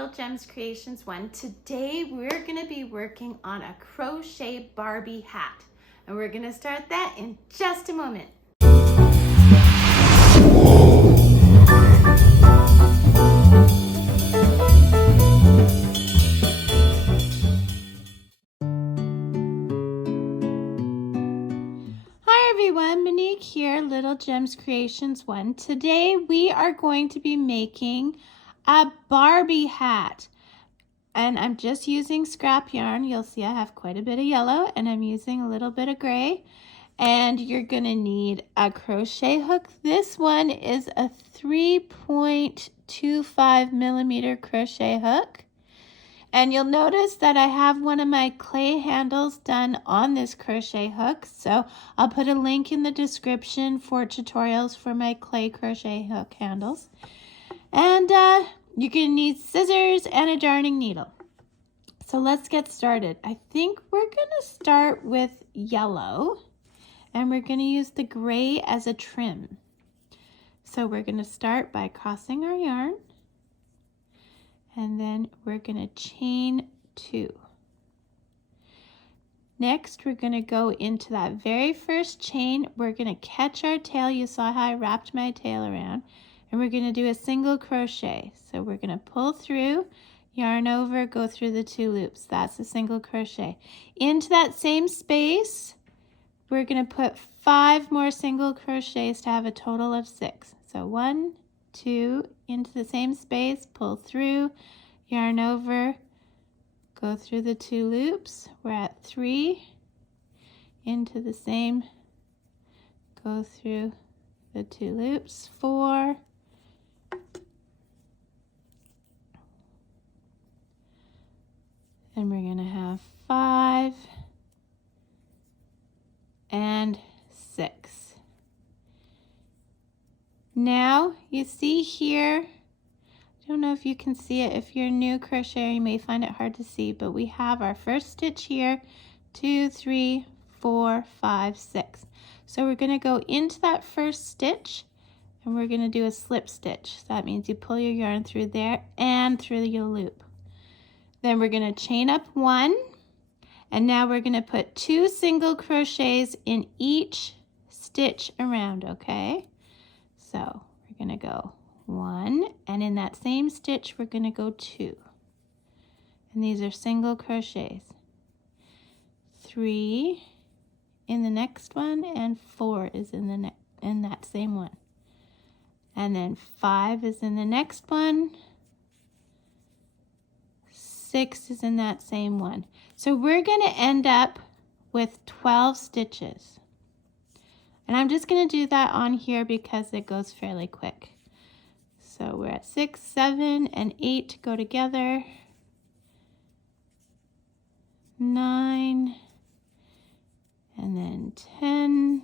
Little Gems Creations 1. Today we're going to be working on a crochet Barbie hat, and we're going to start that in just a moment. Hi everyone, Monique here, Little Gems Creations 1. Today we are going to be making a Barbie hat. And I'm just using scrap yarn. You'll see I have quite a bit of yellow and I'm using a little bit of gray. And you're going to need a crochet hook. This one is a 3.25 millimeter crochet hook. And you'll notice that I have one of my clay handles done on this crochet hook. So I'll put a link in the description for tutorials for my clay crochet hook handles. And you're going to need scissors and a darning needle. So let's get started. I think we're going to start with yellow and we're going to use the gray as a trim. So we're going to start by crossing our yarn and then we're going to chain 2. Next, we're going to go into that very first chain. We're going to catch our tail. You saw how I wrapped my tail around. And we're going to do a single crochet. So we're going to pull through, yarn over, go through the 2 loops. That's a single crochet. Into that same space, we're going to put 5 more single crochets to have a total of 6. So 1, 2, into the same space, pull through, yarn over, go through the 2 loops. We're at 3, into the same, go through the 2 loops, 4, and we're going to have 5 and 6. Now you see here, I don't know if you can see it. If you're a new crocheter, you may find it hard to see, but we have our first stitch here, 2, 3, 4, 5, 6. So we're going to go into that first stitch and we're going to do a slip stitch. So that means you pull your yarn through there and through your loop. Then we're going to chain up 1, and now we're going to put 2 single crochets in each stitch around, okay? So we're going to go 1, and in that same stitch we're going to go 2. And these are single crochets. 3 in the next one, and 4 is in that same one. And then 5 is in the next one. 6 is in that same one. So we're going to end up with 12 stitches. And I'm just going to do that on here because it goes fairly quick. So we're at 6, 7, and 8 go together. 9, and then 10,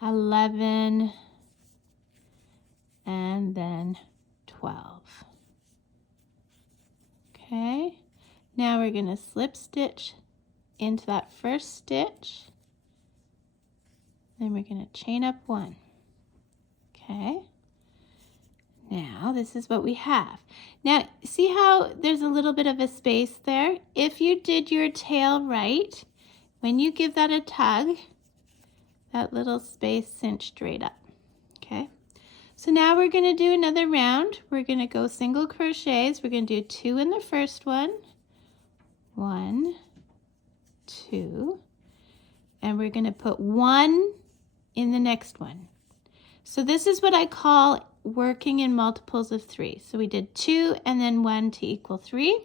11, and then 12. Okay, now we're going to slip stitch into that first stitch, then we're going to chain up 1. Okay, now this is what we have. Now see how there's a little bit of a space there? If you did your tail right, when you give that a tug, that little space cinched right up. Okay, so now we're going to do another round. We're going to go single crochets. We're going to do 2 in the first one, 1, 2, and we're going to put 1 in the next one. So this is what I call working in multiples of 3. So we did 2 and then 1 to equal 3.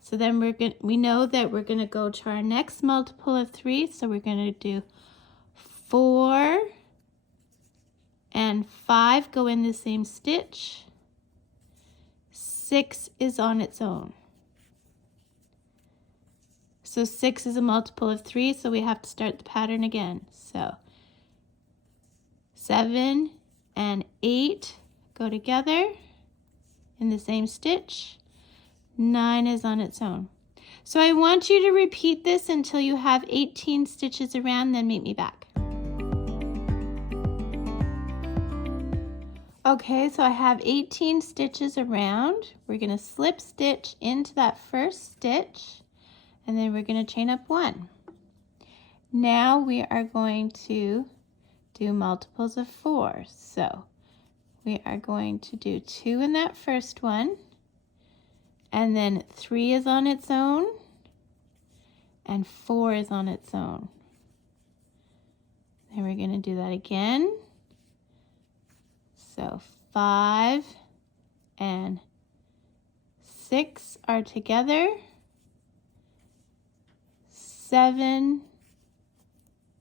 So then we know that we're going to go to our next multiple of 3. So we're going to do 4 and 5 go in the same stitch. 6 is on its own. So 6 is a multiple of 3, so we have to start the pattern again. So 7 and 8 go together in the same stitch. 9 is on its own. So I want you to repeat this until you have 18 stitches around, then meet me back. Okay, so I have 18 stitches around. We're going to slip stitch into that first stitch, and then we're going to chain up 1. Now we are going to do multiples of 4. So we are going to do 2 in that first one, and then 3 is on its own, and 4 is on its own. Then we're going to do that again. So 5 and 6 are together. 7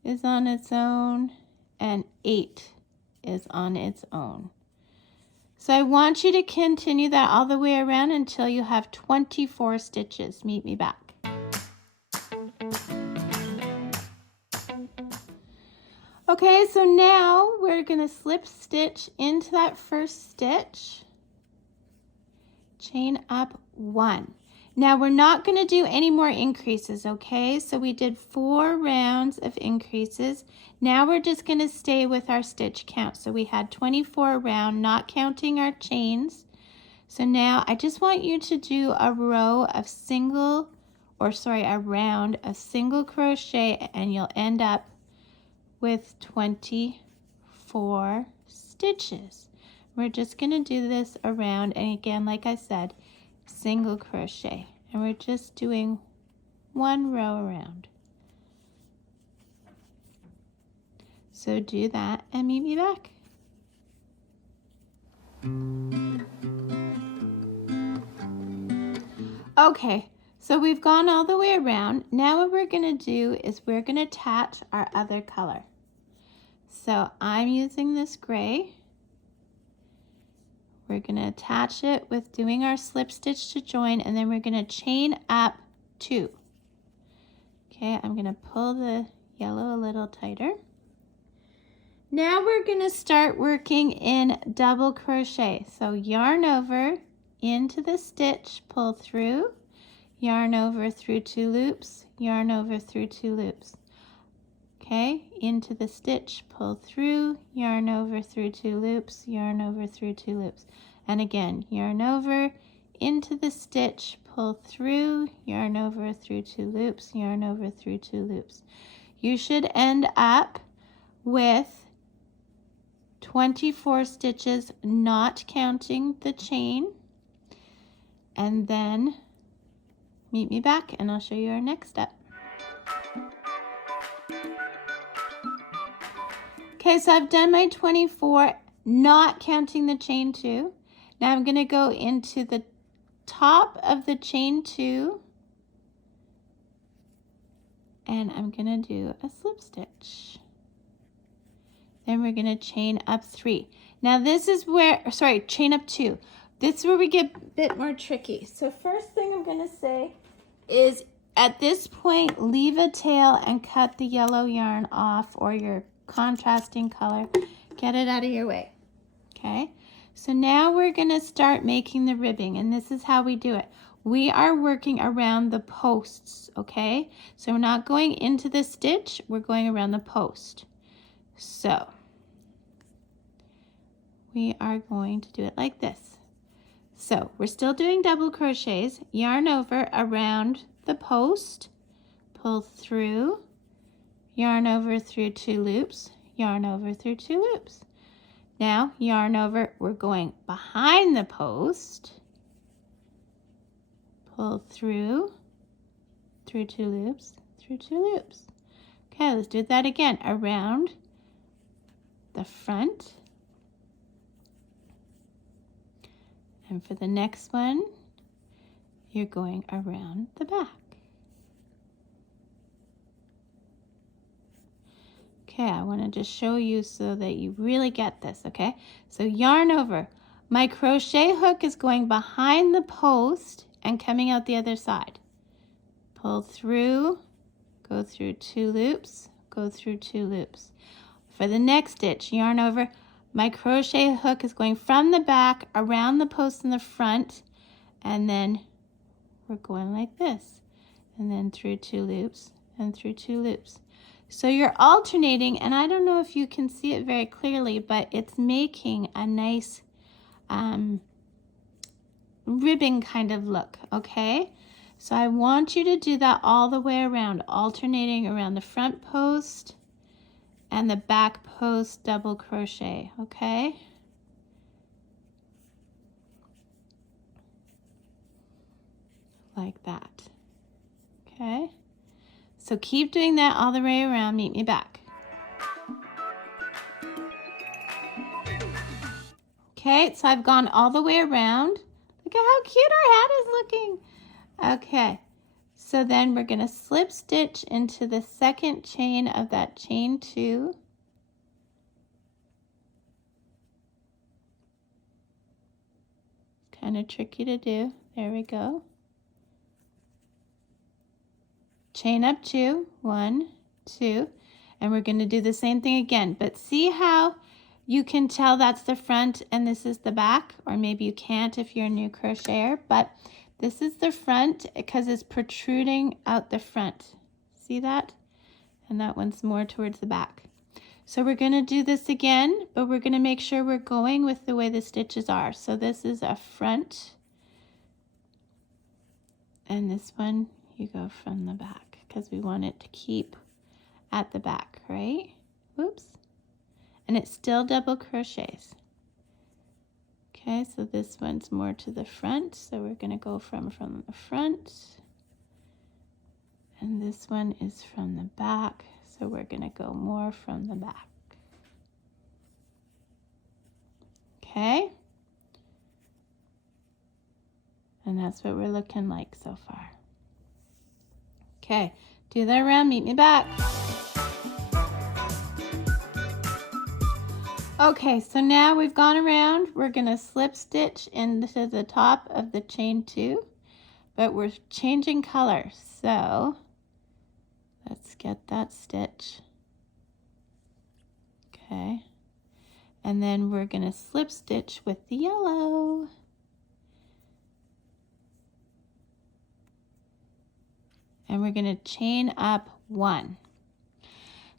is on its own, and 8 is on its own. So I want you to continue that all the way around until you have 24 stitches. Meet me back. Okay, so now we're going to slip stitch into that first stitch, chain up 1. Now we're not going to do any more increases, okay? So we did 4 rounds of increases. Now we're just going to stay with our stitch count. So we had 24 around, not counting our chains. So now I just want you to do a round of single crochet, and you'll end up with 24 stitches. We're just going to do this around, and again, like I said, single crochet, and we're just doing 1 row around. So do that and meet me back. Okay, so we've gone all the way around. Now what we're going to do is we're going to attach our other color. So I'm using this gray. We're going to attach it with doing our slip stitch to join, and then we're going to chain up 2. Okay, I'm going to pull the yellow a little tighter. Now we're going to start working in double crochet. So yarn over into the stitch, pull through, yarn over through 2 loops, yarn over through 2 loops. Okay, into the stitch, pull through, yarn over through 2 loops, yarn over through 2 loops. And again, yarn over into the stitch, pull through, yarn over through 2 loops, yarn over through 2 loops. You should end up with 24 stitches, not counting the chain. And then meet me back and I'll show you our next step. Okay, so I've done my 24, not counting the chain 2. Now I'm going to go into the top of the chain 2, and I'm going to do a slip stitch. Then we're going to chain up 3. Now this is where, chain up 2. This is where we get a bit more tricky. So first thing I'm going to say is at this point, leave a tail and cut the yellow yarn off, or your contrasting color. Get it out of your way. Okay, so now we're going to start making the ribbing, and this is how we do it. We are working around the posts, okay? So we're not going into the stitch, we're going around the post. So we are going to do it like this. So we're still doing double crochets, yarn over around the post, pull through, yarn over through 2 loops, yarn over through 2 loops. Now yarn over, we're going behind the post, pull through 2 loops, through 2 loops. Okay, let's do that again, around the front. And for the next one, you're going around the back. Okay, I want to just show you so that you really get this, okay? So yarn over. My crochet hook is going behind the post and coming out the other side. Pull through, go through 2 loops, go through 2 loops. For the next stitch, yarn over. My crochet hook is going from the back around the post in the front, and then we're going like this, and then through 2 loops and through 2 loops. So you're alternating, and I don't know if you can see it very clearly, but it's making a nice ribbon kind of look, okay? So I want you to do that all the way around, alternating around the front post and the back post double crochet, okay? Like that, okay? So keep doing that all the way around. Meet me back. Okay, so I've gone all the way around. Look at how cute our hat is looking. Okay, so then we're going to slip stitch into the second chain of that chain 2. Kind of tricky to do. There we go. Chain up 2, 1, 2, and we're going to do the same thing again. But see how you can tell that's the front and this is the back, or maybe you can't if you're a new crocheter, but this is the front because it's protruding out the front. See that? And that one's more towards the back. So we're going to do this again, but we're going to make sure we're going with the way the stitches are. So this is a front, and this one you go from the back because we want it to keep at the back, right? Whoops. And it's still double crochets. Okay, so this one's more to the front, so we're going to go from the front. And this one is from the back, so we're going to go more from the back. Okay? And that's what we're looking like so far. Okay, do that around, meet me back. Okay, so now we've gone around. We're going to slip stitch into the top of the chain 2, but we're changing color. So let's get that stitch. Okay, and then we're going to slip stitch with the yellow. And we're going to chain up 1.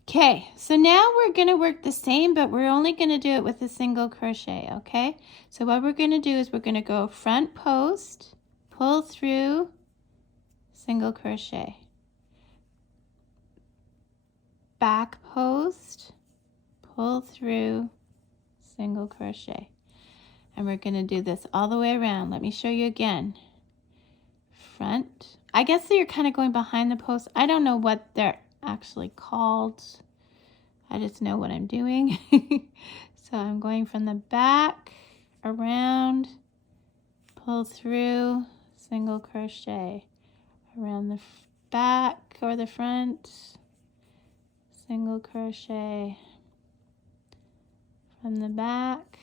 Okay, so now we're going to work the same, but we're only going to do it with a single crochet, okay? So what we're going to do is we're going to go front post, pull through, single crochet. Back post, pull through, single crochet. And we're going to do this all the way around. Let me show you again. Front. I guess you're kind of going behind the post. I don't know what they're actually called. I just know what I'm doing. So I'm going from the back, around, pull through, single crochet. Around the back or the front, single crochet. From the back,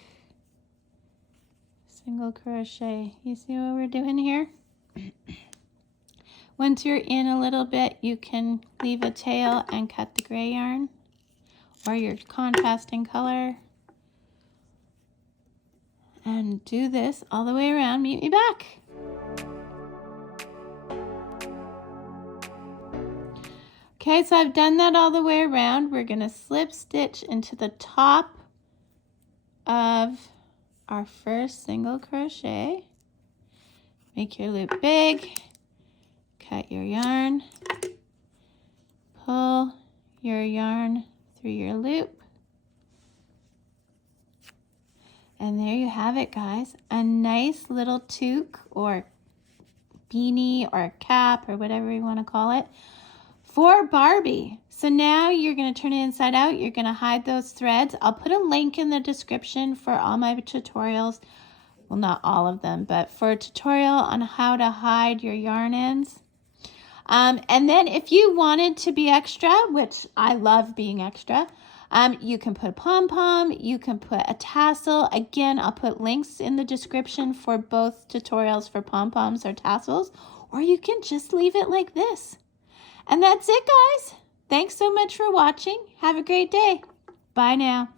single crochet. You see what we're doing here? Once you're in a little bit, you can leave a tail and cut the gray yarn or your contrasting color. And do this all the way around. Meet me back. Okay, so I've done that all the way around. We're going to slip stitch into the top of our first single crochet. Make your loop big. Cut your yarn, pull your yarn through your loop, and there you have it, guys. A nice little toque or beanie or cap or whatever you want to call it for Barbie. So now you're going to turn it inside out. You're going to hide those threads. I'll put a link in the description for all my tutorials. Well, not all of them, but for a tutorial on how to hide your yarn ends. And then if you wanted to be extra, which I love being extra, you can put a pom-pom, you can put a tassel. Again, I'll put links in the description for both tutorials for pom-poms or tassels, or you can just leave it like this. And that's it, guys. Thanks so much for watching. Have a great day. Bye now.